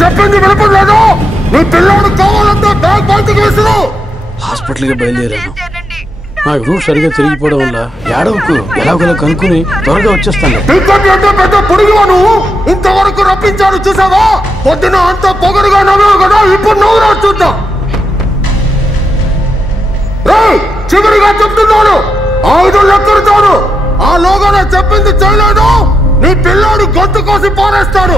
చెప్పింది వినపడలేదు. నీ పిల్లోడు కావాలంటే బ్యాగ్ బయటకు వేసుడు. హాస్పిటల్కి బయలుదేరాను. నాకు రూట్ సరిగా తిరిగిపోవడం వల్ల ఏడవకు ఎలాగోలా కనుక్కుని త్వరగా వచ్చేస్తాను. టికెట్ అంటే పెద్ద పొడిగివా నువ్వు? ఇంతవరకు రప్పించాడు చూసావా? పొద్దున అంత పొగరుగా నవ్వావు కదా, ఇప్పుడు నువ్వు రా చూద్దాం. చివరిగా చెప్తున్నాను, 5 లెక్కలుతాడు. ఆ లోగానే చెప్పింది చేయలేదు, నీ పిల్లాడు గొంతు కోసి పారేస్తాడు.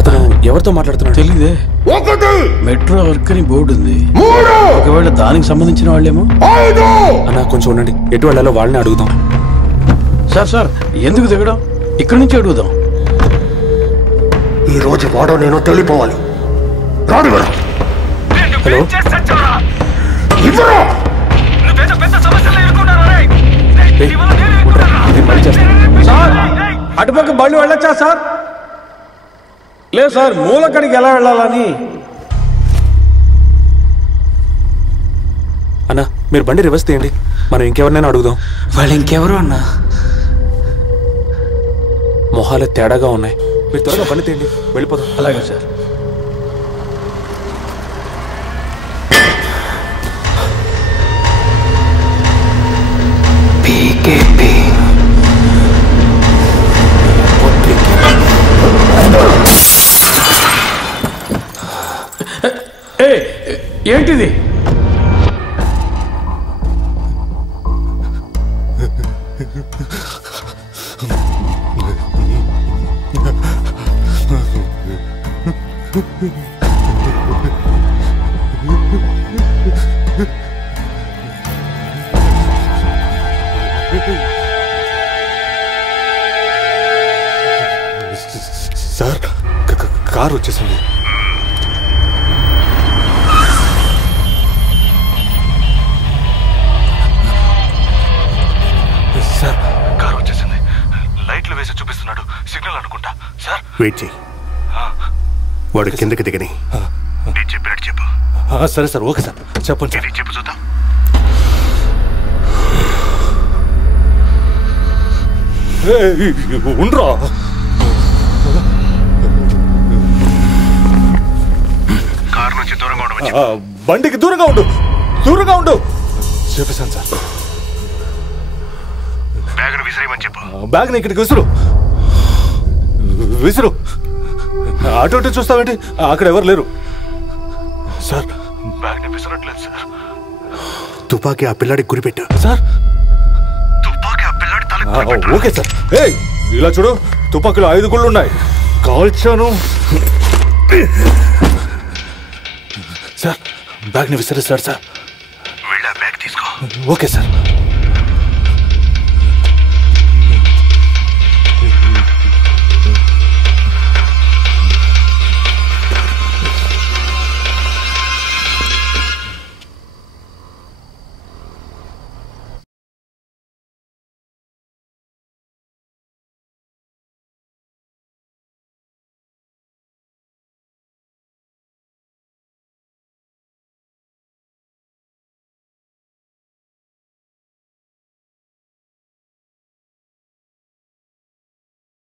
అతను ఎవరితో మాట్లాడుతున్నాడు తెలీదే. 1 మెట్రో వర్క్ అని బోర్డు ఉంది. 3 ఒకవేళ దానికి సంబంధించిన వాళ్ళేమో. 5 అన్న కొంచెం ఉండండి, ఎటు వెళ్ళాలో వాళ్ళని అడుగుదాం. సార్ ఎందుకు దిగడం? ఇక్కడి నుంచి అడుగుదాం. ఈ రోజు వాడో నేను తెలిపోవాలి. రాడు హలో, అటుపక్క బళ్ళు వెళ్ళొచ్చా సార్? లేదు సార్, మూలక్కడికి ఎలా వెళ్ళాలని. అన్న మీరు బండి రివర్స్ తీయండి, మనం ఇంకెవరినైనా అడుగుదాం. వాళ్ళు ఇంకెవరు అన్నా? మొహాలు తేడాగా ఉన్నాయి, మీరు త్వరగా బండి తీయండి, వెళ్ళిపోదాం. అలాగే సార్. ఏంటిది? సార్ కారు వచ్చేసింది. సార్ కారు వచ్చేసింది, లైట్లు వేసి చూపిస్తున్నాడు, సిగ్నల్ అనుకుంటా. సార్ వెయిట్ చేయి, వాడు కిందకి దిగని. నేను చెప్పినట్టు చెప్పు. సరే సార్, ఓకే సార్, చెప్పండి సార్. చెప్పు చూద్దాం. ఉండరా, కారు నుంచి దూరంగా ఉండవచ్చు. బండికి దూరంగా ఉండు, దూరంగా ఉండు. చెప్పేశాను సార్. బ్యాగ్ను విసిరేయమని చెప్పు. బ్యాగ్ని ఇక్కడికి విసురు, విసురు. అటు ఇటు చూస్తావేంటి, అక్కడ ఎవరు లేరు. సార్ బ్యాగ్ని విసరట్లేదు సార్. తుపాకీ ఆ పిల్లాడికి గురిపెట్టు. సార్ తుపాకీ ఆ పిల్లాడి తల. Okay sir. ఏయ్ ఇలా చూడు, తుపాకీలో 5 గుళ్ళు ఉన్నాయి, కాల్చాను. సార్ బ్యాగ్ని విసిరేస్తాడు సార్. వెళ్ళా బ్యాగ్ తీసుకో. Okay sir.